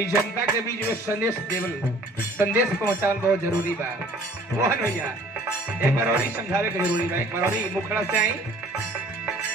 ई जनता के बीच में संदेश पहुंचाना बहुत जरूरी बा। मोहन भैया एक बार और ही समझावे के जरूरी बा। एक बार और ही मुखड़ा से आई।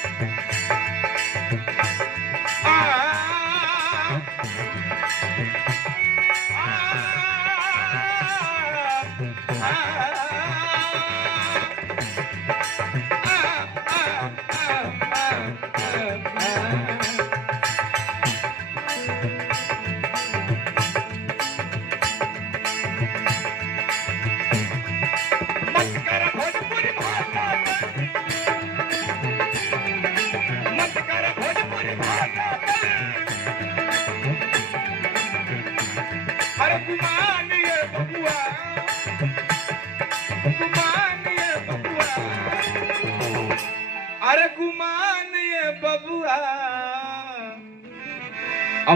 अरे गुमान ये बबुआ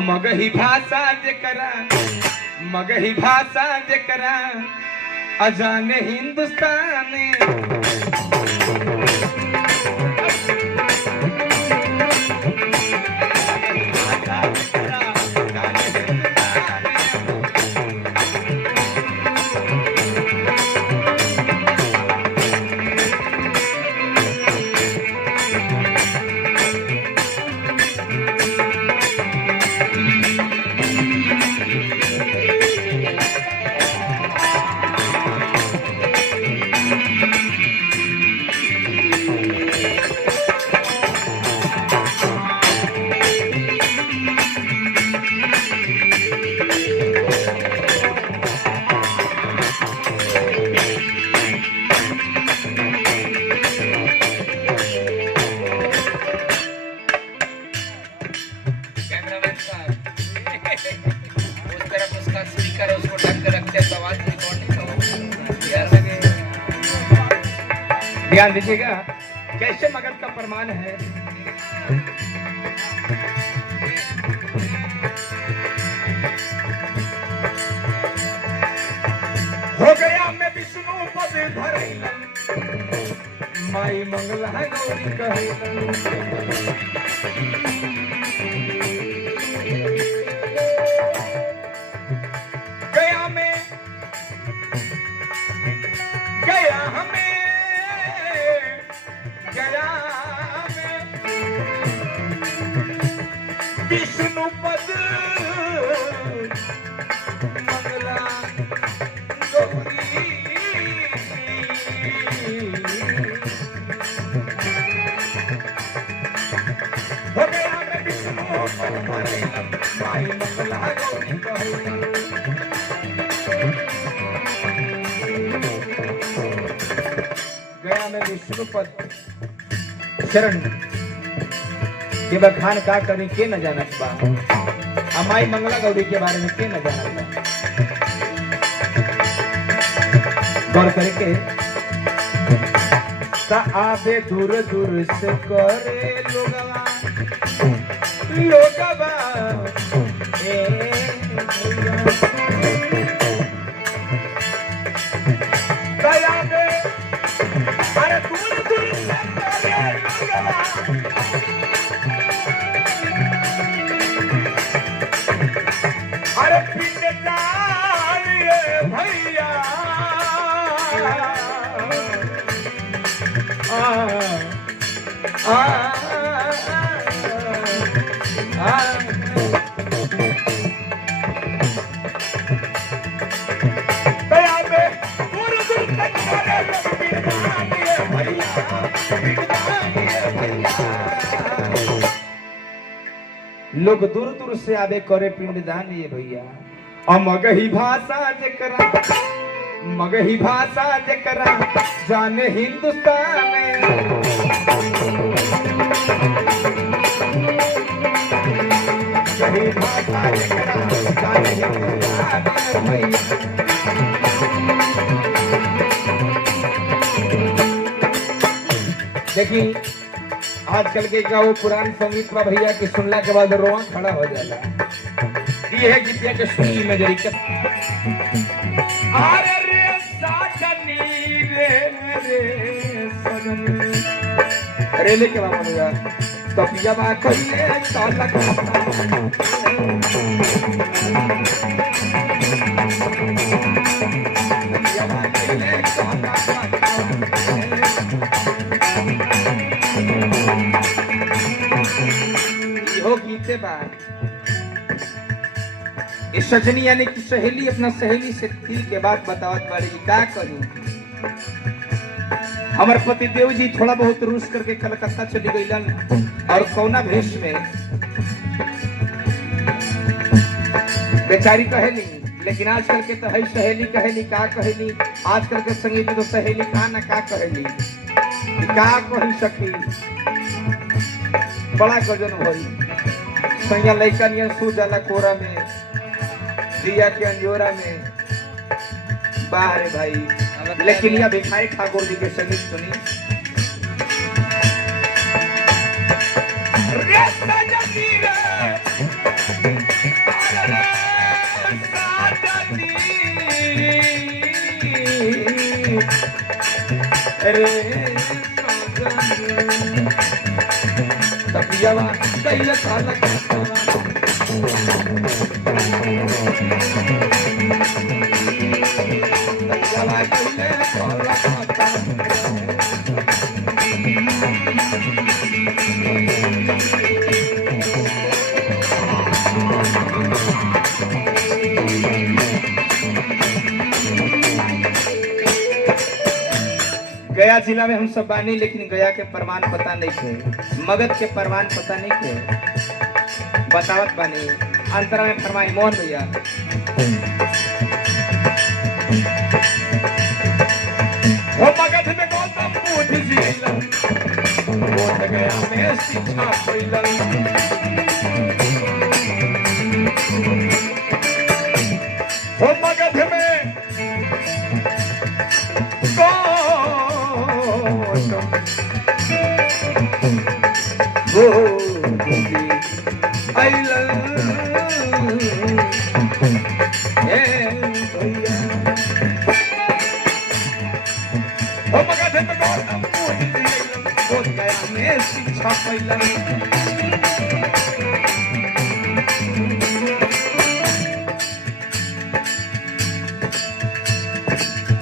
मगही भाषा जकरा मगही भाषा जकरा अजाने हिंदुस्तान ध्यान दीजिएगा कैसे मगध का प्रमाण है। हो गया मैं विष्णु पद धरैला माई मंगला गौरी कहैला गया हमें विष्णु पद मंगला गौरी हो गया मैं विष्णु पद धरैला माई मंगला गौरी कहैला गया मैं विष्णु पद शरण के बखान का करी के न जानत बा अमाई मंगला गौरी के बारे में के न जानत बा। गौर करके ता आवे दूर दूर से करे लोगवा लोगवा अरे दूर दूर से करे लोगवा अरे पिंडदान ये भैया दया में दूर दूर तक करे पिंडदान ये भैया पिंडदान ये भैया। लोग दूर दूर से आवे करे पिंडदान ये भैया मगही भाषा जकरा मगही भाषा जकरा जाने हिंदुस्तान मगही भाषा जकरा जाने हिंदुस्तान भैया। देखिए आजकल के का वो पुरान संगीत में भैया के सुनला के बाद रोआ खड़ा हो जाला। ये है गीतिया के सुनी में जरी के अरे रे साजनी रे रे सजनी रेले के बाबा भैया तपियावा कइले तलक तपियावा कइले इहो गीते बा। इस सजनी यानी कि सहेली अपना सहेली से दिल के बात बतावत बाड़ी का करी। हमारे पति देव जी थोड़ा बहुत रूस करके कलकत्ता चली गईलन और कौना भेष में बेचारी कहेली, लेकिन आजकल के तो है सहेली कहेली का कहेली, आजकल के संगीत में तो सहेली का ना का कहेली का कही सकी। बड़ा गजन होई संज्ञा लइका नियन सू जाला कोरा में दिया के अंजोरा में बाहर भाई। लेकिन यह भिखारी ठाकुर जी के संगीत सुनी। तपियावा कइले तलक तपियावा कइले गया जिला में हम सब बानी, लेकिन गया के प्रमाण पता नहीं थे, मगध के प्रमाण पता नहीं थे, बतावत बानी। अंतरा में फरमाई मोहन भैया हो मगध में गौतम बुद्ध जीलन बोध गया में शिक्षा फैलन हो मगध में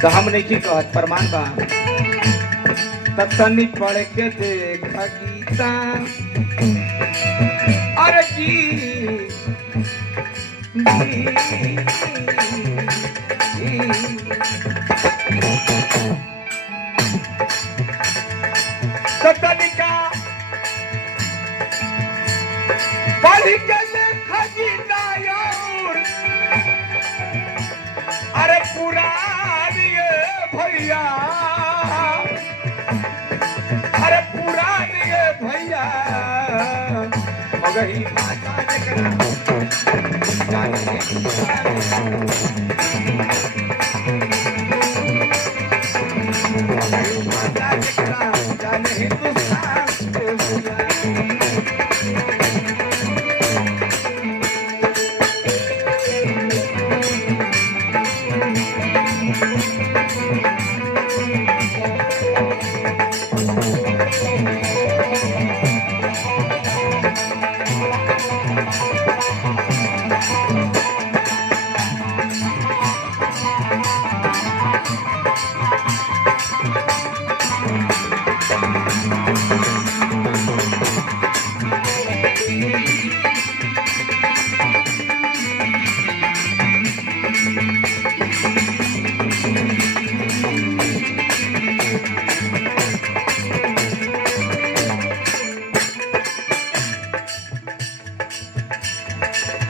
तो हम नहीं की कहत प्रमाण बा तनी पढ़ के देख गीता अरे तनिका पढ़ के देख गीता अरे पुरानी भैया अरे पुरानी भैया मगही भाषा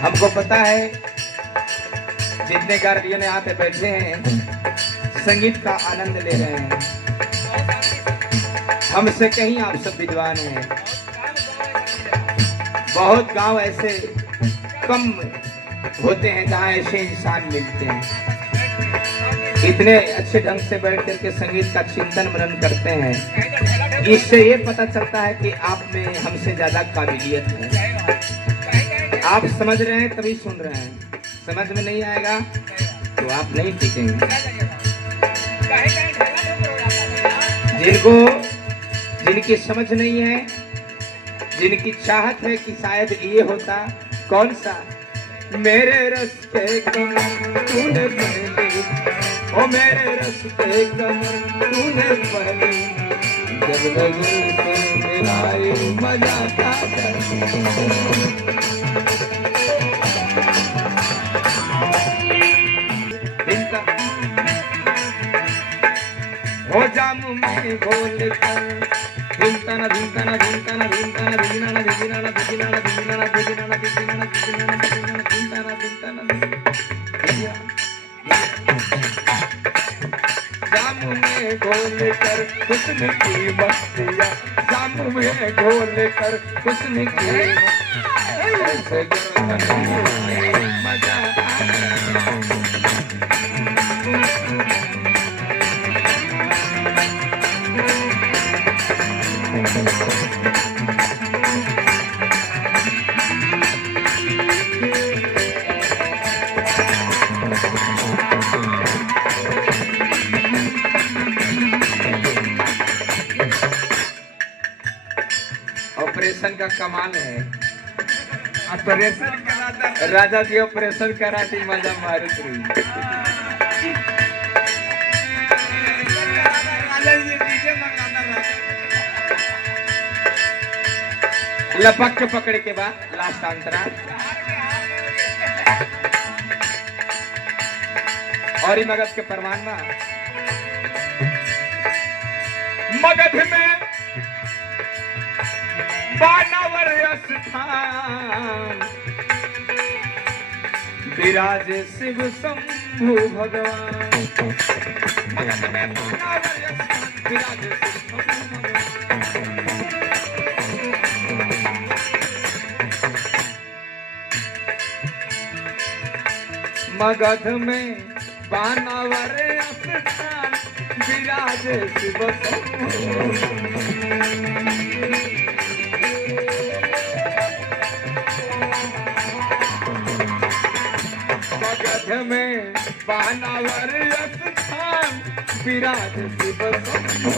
हमको पता है जितने गार्जियन यहाँ पे बैठे हैं संगीत का आनंद ले रहे हैं, हमसे कहीं आप सब विद्वान हैं। बहुत गांव ऐसे कम होते हैं जहाँ ऐसे इंसान मिलते हैं, इतने अच्छे ढंग से बैठ करके संगीत का चिंतन मनन करते हैं। इससे ये पता चलता है कि आप में हमसे ज्यादा काबिलियत है। आप समझ रहे हैं तभी सुन रहे हैं, समझ में नहीं आएगा तो आप नहीं टिकेंगे। जिनकी समझ नहीं है जिनकी चाहत है कि शायद ये होता। कौन सा? मेरे रस्ते कमर तूने पहली, ओ मेरे रस्ते कमर तूने पहली, जब नजर से मिलाए मजा आता। हो जामू में घोल कर धिंतना धिंतना धिंतना धिंतना धिंजना धिंजना धिंजना धिंजना धिंजना धिंजना धिंजना धिंतना जामू में घोल कर हुस्न की मस्तियाँ, जामू में घोल कर हुस्न की ऐसे मजा ऑपरेशन का कमाल है। ऑपरेशन करा राजा जी, ऑपरेशन करा थी मजा मारुत रही। लपक के पकड़े के बाद लास्ट अंतरा और ही मगध के परमान में मगध में बानावर स्थान विराजे शिव शंभु भगवान। मगध में बानावर स्थान विराजे शिव शंभु भगवान। मगध में बानावर स्थान विराजे शिव शंभु। में बानावर स्थान विराज शिव शंभु।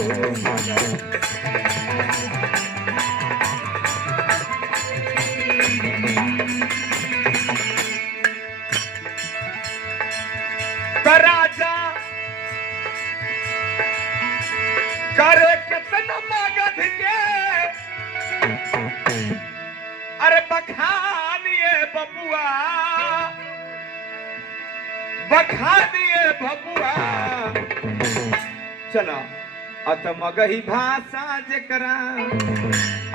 राजा करे कितना मगध के, अरे बखानिए बबुआ, बखा दिए बबुआ। चला अतमगही भाषा जकरा,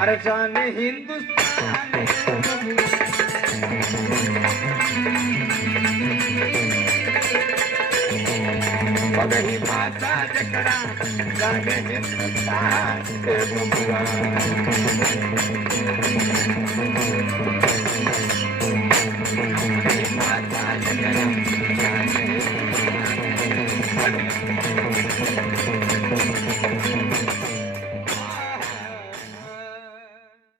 अरे जाने हिंदुस्तान। मगही भाषा जकरा जाने हिंदुस्तान बबुआ। भाषा जकरा